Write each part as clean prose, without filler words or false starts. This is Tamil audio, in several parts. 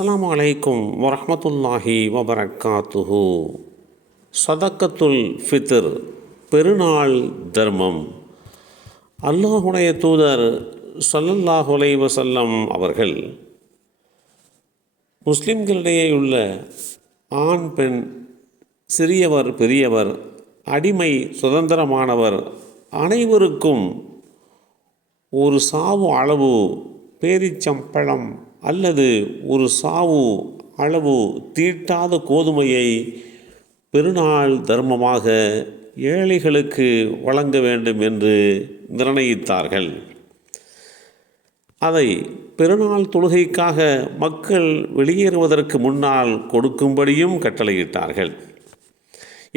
அஸ்ஸலாமு அலைக்கும் வரஹ்மத்துல்லாஹி வபரக்காத்துஹு. சதக்கத்துல் ஃபித்ர், பெருநாள் தர்மம். அல்லாஹுடைய தூதர் ஸல்லல்லாஹு அலைஹி வஸல்லம் அவர்கள் முஸ்லிம்களிடையே உள்ள ஆண் பெண், சிறியவர் பெரியவர், அடிமை சுதந்திரமானவர் அனைவருக்கும் ஒரு சாவு அளவு பேரிச்சம்பழம் அல்லது ஒரு சாவு அளவு தீட்டாத கோதுமையை பெருநாள் தர்மமாக ஏழைகளுக்கு வழங்க வேண்டும் என்று நிர்ணயித்தார்கள். அதை பெருநாள் தொழுகைக்காக மக்கள் வெளியேறுவதற்கு முன்னால் கொடுக்கும்படியும் கட்டளையிட்டார்கள்.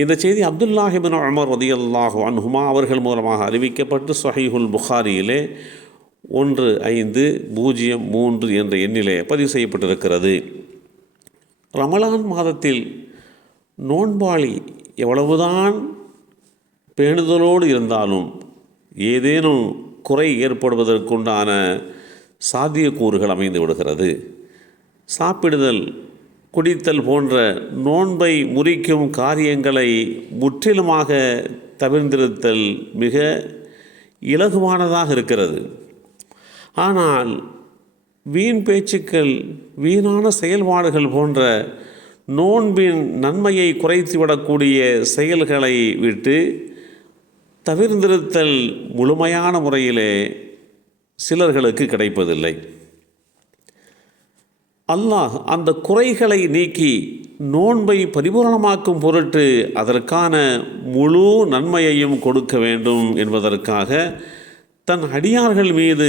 இந்த செய்தி அப்துல்லாஹ் இப்னு உமர் ரலியல்லாஹு அன்ஹுமா அவர்கள் மூலமாக அறிவிக்கப்பட்டு ஸஹீஹுல் புகாரியிலே 1503 என்ற எண்ணிலே பதிவு செய்யப்பட்டிருக்கிறது. ரமலான் மாதத்தில் நோன்பாளி எவ்வளவுதான் பேணுதலோடு இருந்தாலும் ஏதேனும் குறை ஏற்படுவதற்குண்டான சாத்தியக்கூறுகள் அமைந்து விடுகிறது. சாப்பிடுதல், குடித்தல் போன்ற நோன்பை முறிக்கும் காரியங்களை முற்றிலுமாக தவிர்த்திருத்தல் மிக இலகுவானதாக இருக்கிறது. ஆனால் வீண் பேச்சுக்கள், வீணான செயல்பாடுகள் போன்ற நோன்பின் நன்மையை குறைத்துவிடக்கூடிய செயல்களை விட்டு தவிர்த்திருத்தல் முழுமையான முறையிலே சிலர்களுக்கு கிடைப்பதில்லை. அல்லாஹ் அந்த குறைகளை நீக்கி நோன்பை பரிபூரணமாக்கும் பொருட்டு அதற்கான முழு நன்மையையும் கொடுக்க வேண்டும் என்பதற்காக தன் அடியார்கள் மீது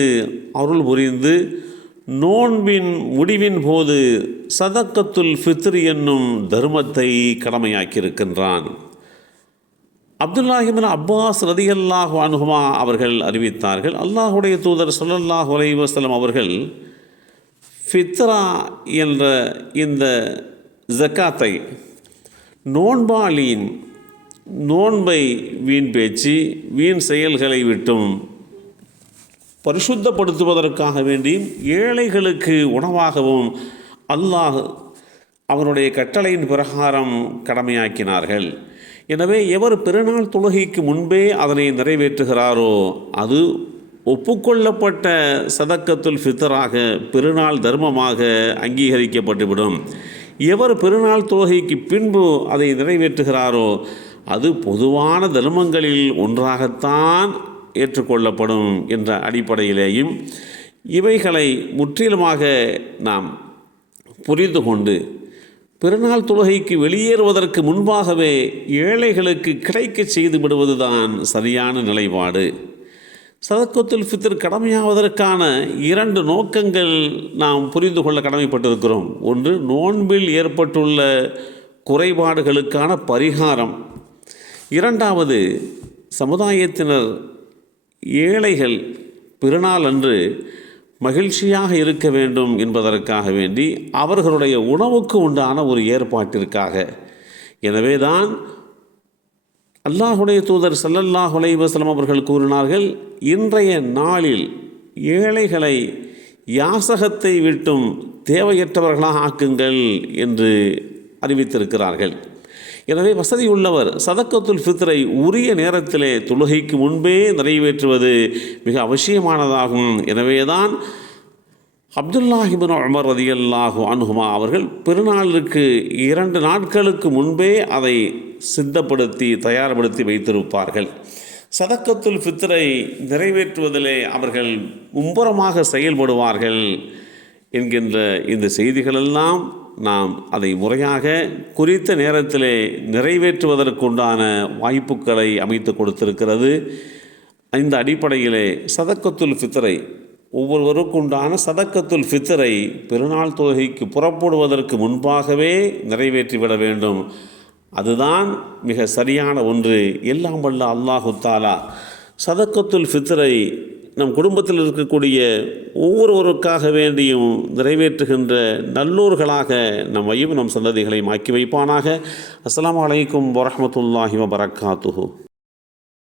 அருள் புரிந்து நோன்பின் முடிவின் போது சதக்கத்துல் ஃபித்ர் என்னும் தர்மத்தை கடமையாக்கியிருக்கின்றான். அப்துல்லாஹ் இப்னு அப்பாஸ் ரலியல்லாஹு அன்ஹுமா அவர்கள் அறிவித்தார்கள், அல்லாஹுடைய தூதர் ஸல்லல்லாஹு அலைஹி வஸல்லம் அவர்கள் ஃபித்ரா என்ற இந்த ஜக்காத்தை நோன்பாளியின் நோன்பை வீண் பேச்சு, வீண் செயல்களை விட்டும் பரிசுத்தப்படுத்துவதற்காக வேண்டியும் ஏழைகளுக்கு உணவாகவும் அல்லாஹ் அவனுடைய கட்டளையின் பிரகாரம் கடமையாக்கினார்கள். எனவே எவர் பெருநாள் தொழுகைக்கு முன்பே அதனை நிறைவேற்றுகிறாரோ அது ஒப்புக்கொள்ளப்பட்ட சதக்கத்துல் ஃபித்ராக, பெருநாள் தர்மமாக அங்கீகரிக்கப்பட்டுவிடும். எவர் பெருநாள் தொழுகைக்கு பின்பு அதை நிறைவேற்றுகிறாரோ அது பொதுவான தர்மங்களில் ஒன்றாகத்தான் ஏற்றுக்கொள்ளப்படும் என்ற அடிப்படையிலேயும் இவைகளை முற்றிலுமாக நாம் புரிந்து கொண்டு பெருநாள் தொழுகைக்கு வெளியேறுவதற்கு முன்பாகவே ஏழைகளுக்கு கிடைக்க செய்து விடுவதுதான் சரியான நிலைப்பாடு. சதக்கத்துல் ஃபித்ர் கடமையாவதற்கான 2 நோக்கங்கள் நாம் புரிந்து கொள்ள கடமைப்பட்டிருக்கிறோம். ஒன்று, நோன்பில் ஏற்பட்டுள்ள குறைபாடுகளுக்கான பரிகாரம். 2வது, சமுதாயத்தினர் ஏழைகள் பெருநாள் அன்று மகிழ்ச்சியாக இருக்க வேண்டும் என்பதற்காக வேண்டி அவர்களுடைய உணவுக்கு உண்டான ஒரு ஏற்பாட்டிற்காக. எனவே தான் அல்லாஹுடைய தூதர் ஸல்லல்லாஹு அலைஹி வஸல்லம் அவர்கள் கூறினார்கள், இன்றைய நாளில் ஏழைகளை யாசகத்தை விட்டும் தேவையற்றவர்களாக ஆக்குங்கள் என்று அறிவித்திருக்கிறார்கள். எனவே வசதியுள்ளவர் சதக்கத்துல் ஃபித்ரை உரிய நேரத்திலே தொழுகைக்கு முன்பே நிறைவேற்றுவது மிக அவசியமானதாகும். எனவேதான் அப்துல்லாஹ் இப்னு உமர் ரலியல்லாஹு அன்ஹுமா அவர்கள் பெருநாளுக்கு 2 நாட்களுக்கு முன்பே அதை சித்தப்படுத்தி தயார்படுத்தி வைத்திருப்பார்கள். சதக்கத்துல் ஃபித்ரை நிறைவேற்றுவதிலே அவர்கள் மும்புறமாக செயல்படுவார்கள் என்கின்ற இந்த செய்திகளெல்லாம் நாம் அதை முறையாக குறித்த நேரத்திலே நிறைவேற்றுவதற்குண்டான வாய்ப்புகளை அமைத்து கொடுத்திருக்கிறது. இந்த அடிப்படையிலே சதக்கத்துல் ஃபித்ரை, ஒவ்வொருவருக்குண்டான சதக்கத்துல் ஃபித்ரை பெருநாள் தொழுகைக்கு புறப்படுவதற்கு முன்பாகவே நிறைவேற்றிவிட வேண்டும். அதுதான் மிக சரியான ஒன்று. எல்லாம் வல்ல அல்லாஹு தஆலா சதக்கத்துல் ஃபித்ரை நம் குடும்பத்தில் இருக்கக்கூடிய ஒவ்வொருவருக்காக வேண்டியும் நிறைவேற்றுகின்ற நல்லோர்களாக நம்மையும் நம் சந்ததிகளையும் ஆக்கி வைப்பானாக. அஸ்ஸலாமு அலைக்கும் வரஹ்மத்துல்லாஹி வபரக்காத்துஹு.